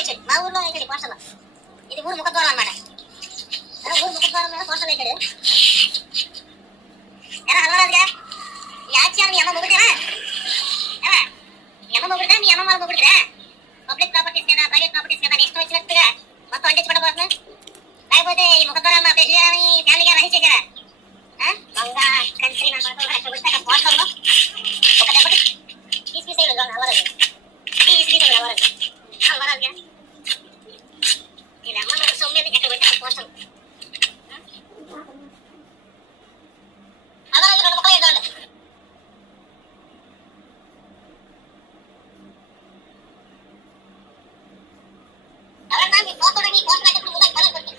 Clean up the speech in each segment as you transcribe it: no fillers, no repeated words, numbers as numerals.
వచ్చాడు మా ఊర్లో వేసాడు పోస్టర్లో. ఇది ఊరు ముఖద్వారం అనమాట. ఊరు ముఖద్వారం మీద పోస్టర్లు వేసాడు. ఎలా హల్వరాజుగా ఈ ఆచారం మీ అమ్మ మొగుడుతారా? మీ అమ్మ మొగుడుదా మీ అమ్మ వాళ్ళ మొగుడుదా? పబ్లిక్ ప్రాపర్టీస్ కదా, ప్రైవేట్ ప్రాపర్టీస్ కదా, ఇష్టం వచ్చినట్టుగా మొత్తం అంటించుకోవడం. లేకపోతే ఈ ముఖద్వారం మా ప్రెసిడెంట్ ఫ్యామిలీ గారు రహించేసారా? దొంగ కంట్రీ నా పోస్టర్లో ఒక దెబ్బకి తీసుకుసేయడు హల్వరాజు. తీసుకుసేయడు హల్వరాజుగా వీళ్ళ అమ్మ సొమ్ము మీద ఎక్కడ పెట్టి పోస్టర్ హల్వరాజు 2 ముక్కలు వేద్దామండి. ఎవరన్నా మీ పోస్టర్ కట్టేప్పుడు ముందు పని కొట్టి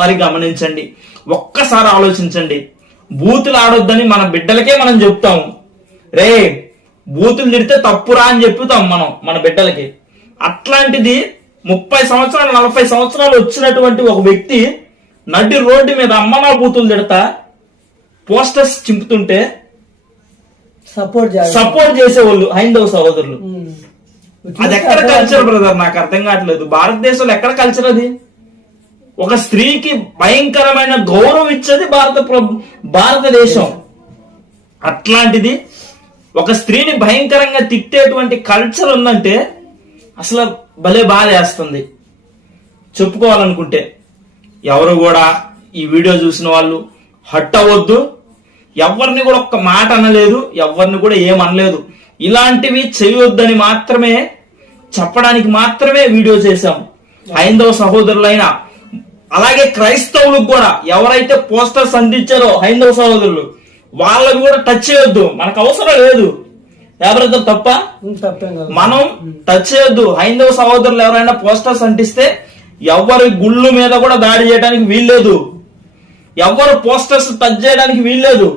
మరి గమనించండి, ఒక్కసారి ఆలోచించండి. బూతులు ఆడొద్దని మన బిడ్డలకే మనం చెప్తాము. రే బూతులు తిడితే తప్పురా అని చెప్తాం మనం మన బిడ్డలకి. అట్లాంటిది 30 సంవత్సరాలు 40 సంవత్సరాలు వచ్చినటువంటి ఒక వ్యక్తి నడి రోడ్డు మీద అమ్మనా బూతులు తిడతా పోస్టర్స్ చింపుతుంటే సపోర్ట్ చేసేవాళ్ళు హైందవ సహోదరులు. అది ఎక్కడ కల్చర్ బ్రదర్? నాకు అర్థం కావట్లేదు. భారతదేశంలో ఎక్కడ కల్చర్ అది? ఒక స్త్రీకి భయంకరమైన గౌరవం ఇచ్చేది భారతదేశం. అట్లాంటిది ఒక స్త్రీని భయంకరంగా తిట్టేటువంటి కల్చర్ ఉందంటే అసలు భలే బాధ వేస్తుంది చెప్పుకోవాలనుకుంటే. ఎవరు కూడా ఈ వీడియో చూసిన వాళ్ళు హట్ అవ్వద్దు. ఎవరిని కూడా ఒక్క మాట అనలేదు, ఎవరిని కూడా ఏమనలేదు. ఇలాంటివి చేయొద్దని మాత్రమే చెప్పడానికి మాత్రమే వీడియో చేశాం. హైందవ సహోదరులైనా అలాగే క్రైస్తవులకు కూడా ఎవరైతే పోస్టర్స్ అందించారో హైందవ సహోదరులు వాళ్ళకి కూడా టచ్ చేయొద్దు. మనకు అవసరం లేదు. ఎవరైతే తప్ప మనం టచ్ చేయొద్దు. హైందవ సహోదరులు ఎవరైనా పోస్టర్స్ అంటిస్తే ఎవరి గుళ్ళు మీద కూడా దాడి చేయడానికి వీల్లేదు. ఎవరు పోస్టర్స్ టచ్ చేయడానికి వీల్లేదు.